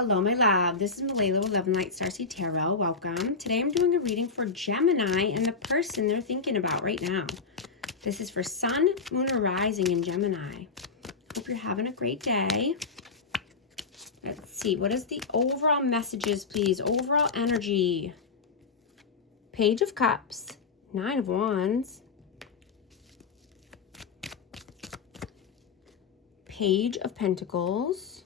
Hello, my love. This is Malayla with 11 Light Starseed Tarot. Welcome. Today I'm doing a reading for Gemini and the person they're thinking about right now. This is for Sun, Moon, or Rising in Gemini. Hope you're having a great day. Let's see. What is the overall messages, please? Overall energy. Page of Cups. 9 of Wands. Page of Pentacles.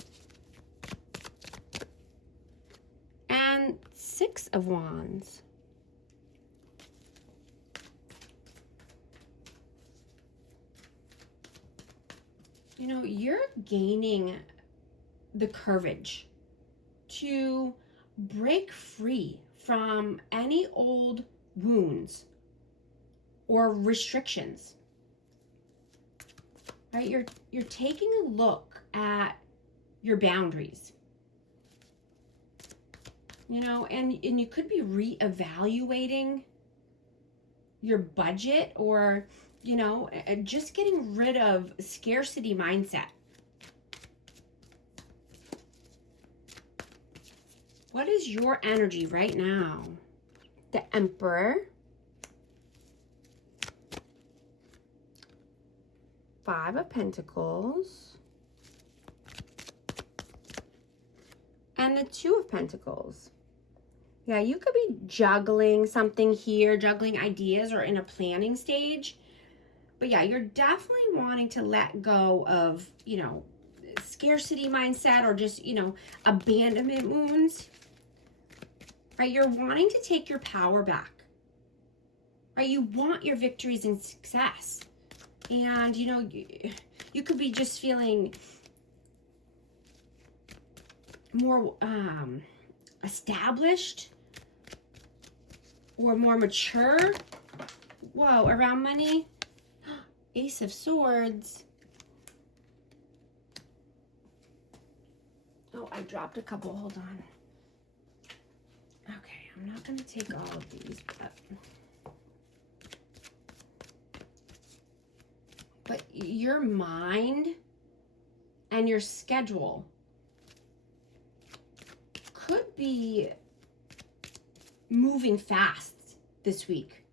And 6 of Wands. You know, you're gaining the courage to break free from any old wounds or restrictions. Right? You're taking a look at your boundaries. You know, and you could be reevaluating your budget or, you know, just getting rid of scarcity mindset. What is your energy right now? The Emperor. 5 of Pentacles. And the 2 of Pentacles. Yeah, you could be juggling something here, juggling ideas or in a planning stage. But yeah, you're definitely wanting to let go of, you know, scarcity mindset or just, you know, abandonment wounds. Right? You're wanting to take your power back. Right? You want your victories and success. And, you know, you could be just feeling more established or more mature. Whoa, around money. Ace of Swords. Oh, I dropped a couple. Hold on. Okay, I'm not going to take all of these, but your mind and your schedule could be moving fast this week,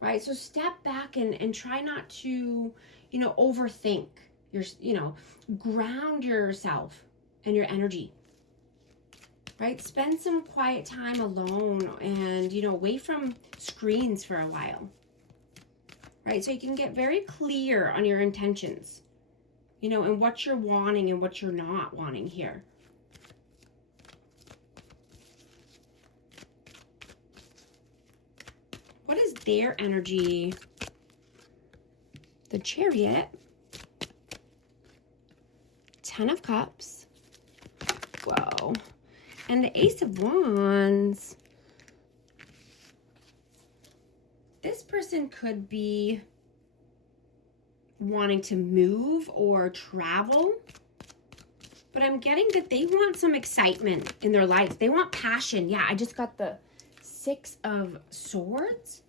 right? So step back and try not to, you know, overthink your, you know, ground yourself and your energy, right? Spend some quiet time alone and, you know, away from screens for a while, right? So you can get very clear on your intentions, you know, and what you're wanting and what you're not wanting here. What is their energy? The Chariot. 10 of Cups. Whoa. And the Ace of Wands. This person could be wanting to move or travel. But I'm getting that they want some excitement in their life. They want passion. Yeah, I just got the 6 of Swords.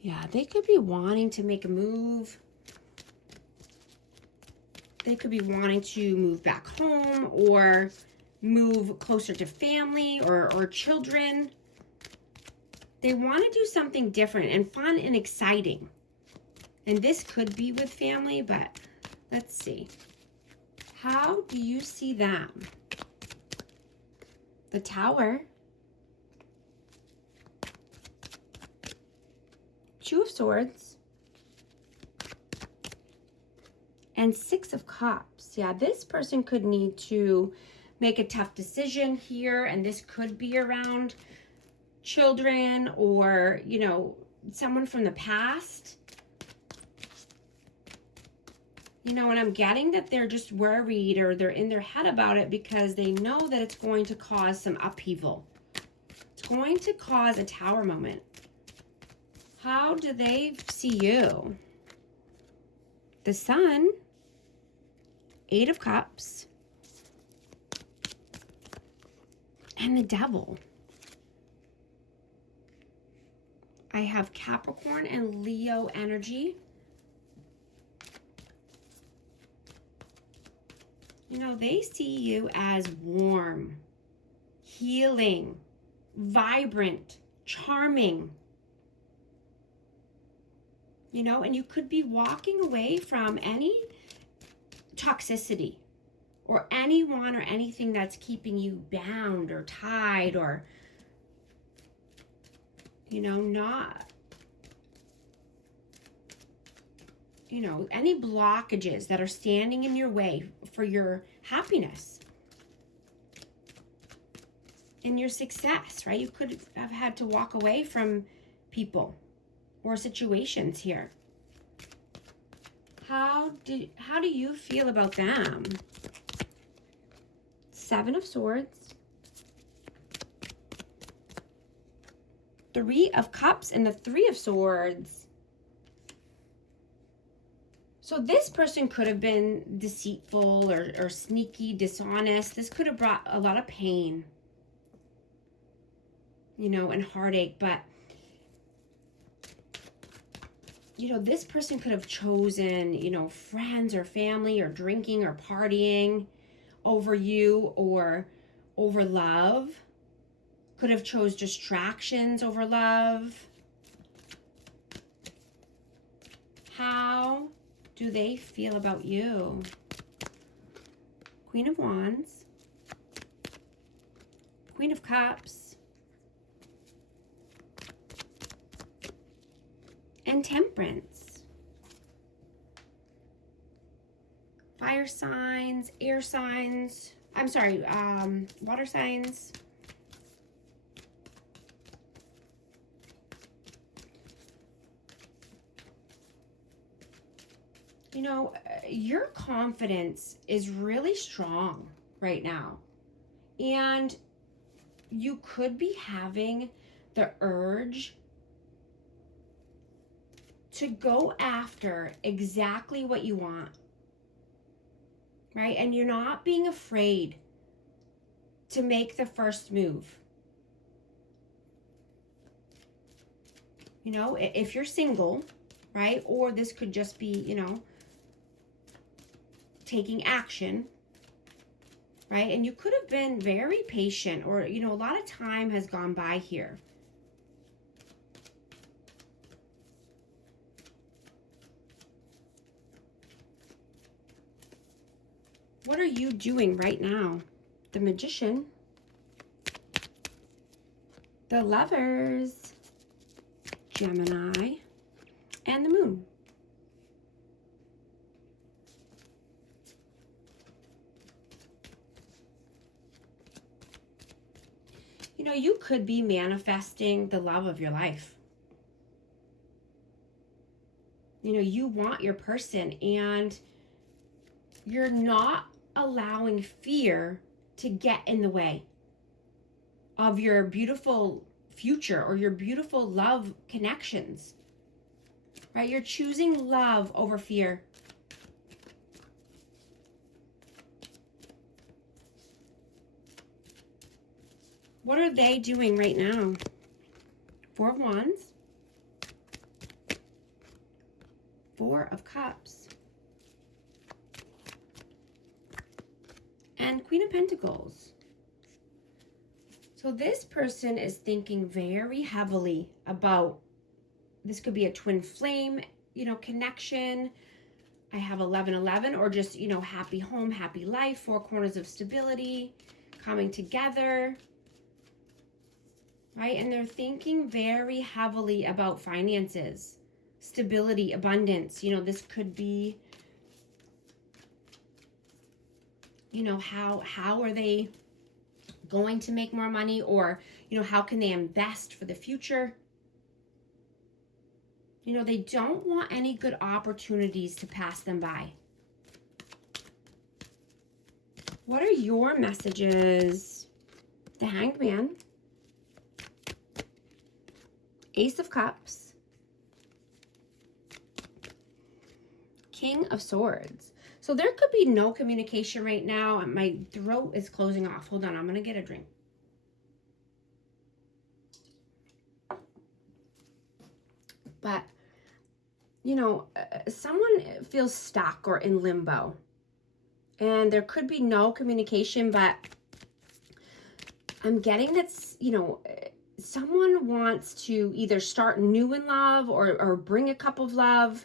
Yeah, they could be wanting to make a move. They could be wanting to move back home or move closer to family or children. They want to do something different and fun and exciting. And this could be with family, but let's see. How do you see them? The Tower. 2 of Swords. And 6 of Cups. Yeah, this person could need to make a tough decision here, and this could be around children or, you know, someone from the past. You know, and I'm getting that they're just worried or they're in their head about it because they know that it's going to cause some upheaval. It's going to cause a Tower moment. How do they see you? The Sun. 8 of Cups. And the Devil. I have Capricorn and Leo energy. You know, they see you as warm, healing, vibrant, charming. You know, and you could be walking away from any toxicity or anyone or anything that's keeping you bound or tied or, you know, not, you know, any blockages that are standing in your way for your happiness and your success, right? You could have had to walk away from people or situations here. How do you feel about them? Seven of Swords, Three of Cups, and the Three of Swords. So this person could have been deceitful or sneaky, dishonest. This could have brought a lot of pain, you know, and heartache. But, you know, this person could have chosen, you know, friends or family or drinking or partying over you or over love. Could have chose distractions over love. How do they feel about you? Queen of Wands, Queen of Cups, and Temperance. Fire signs, air signs, I'm sorry, water signs. You know, your confidence is really strong right now. And you could be having the urge to go after exactly what you want, right? And you're not being afraid to make the first move. You know, if you're single, right? Or this could just be, you know, taking action, right? And you could have been very patient, or, you know, a lot of time has gone by here. What are you doing right now? The Magician, the Lovers, Gemini, and the Moon. You know, you could be manifesting the love of your life. You know, you want your person, and you're not allowing fear to get in the way of your beautiful future or your beautiful love connections, right? You're choosing love over fear. What are they doing right now? Four of Wands, Four of Cups, and Queen of Pentacles. So this person is thinking very heavily about, this could be a twin flame, you know, connection. I have 1111, or just, you know, happy home, happy life, four corners of stability, coming together, right? And they're thinking very heavily about finances, stability, abundance. You know, this could be, you know, how are they going to make more money, or, you know, how can they invest for the future? You know, they don't want any good opportunities to pass them by. What are your messages? The Hanged Man, Ace of Cups, King of Swords. So there could be no communication right now. My throat is closing off. Hold on, I'm going to get a drink. But, you know, someone feels stuck or in limbo. And there could be no communication, but I'm getting that's, you know, someone wants to either start new in love or bring a cup of love.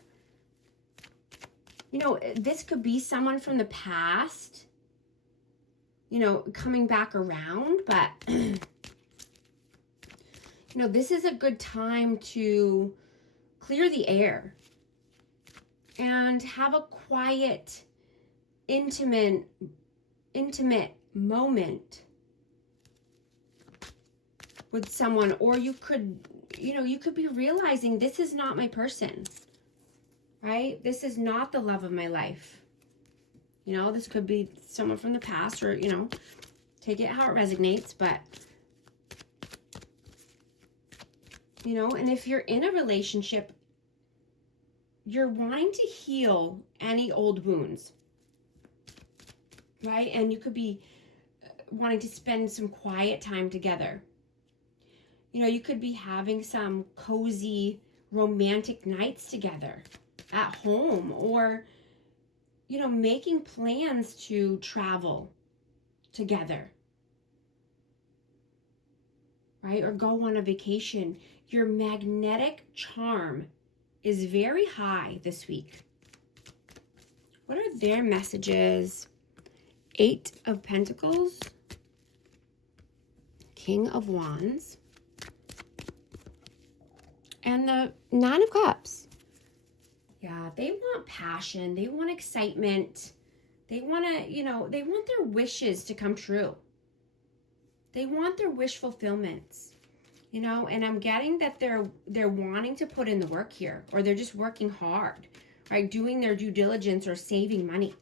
You know, this could be someone from the past, you know, coming back around, but, you know, this is a good time to clear the air and have a quiet, intimate moment with someone. Or you could, you know, you could be realizing this is not my person, right? This is not the love of my life. You know, this could be someone from the past, or, you know, take it how it resonates. But, you know, and if you're in a relationship, you're wanting to heal any old wounds, right? And you could be wanting to spend some quiet time together. You know, you could be having some cozy romantic nights together at home, or, you know, making plans to travel together, right? Or go on a vacation. Your magnetic charm is very high this week. What are their messages? 8 of Pentacles, King of Wands, and the 9 of Cups. Yeah, they want passion. They want excitement. They want to, you know, they want their wishes to come true. They want their wish fulfillments, you know, and I'm getting that they're wanting to put in the work here, or they're just working hard, right? Doing their due diligence or saving money.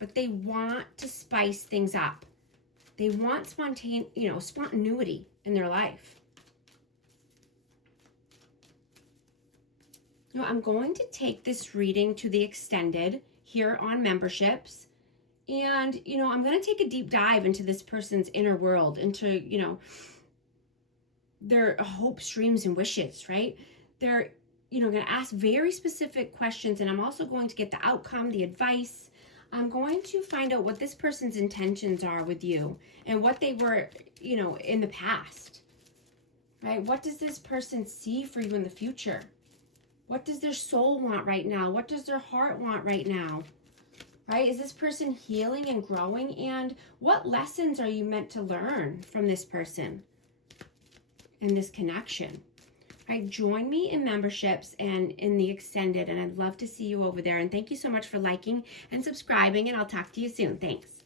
But they want to spice things up. They want spontaneity in their life. You know, I'm going to take this reading to the extended here on memberships. And, you know, I'm going to take a deep dive into this person's inner world, into, you know, their hopes, dreams, and wishes, right? They're, you know, going to ask very specific questions. And I'm also going to get the outcome, the advice. I'm going to find out what this person's intentions are with you and what they were, you know, in the past, right? What does this person see for you in the future? What does their soul want right now? What does their heart want right now? Right? Is this person healing and growing? And what lessons are you meant to learn from this person and this connection? Right? Join me in memberships and in the extended, and I'd love to see you over there. And thank you so much for liking and subscribing, and I'll talk to you soon. Thanks.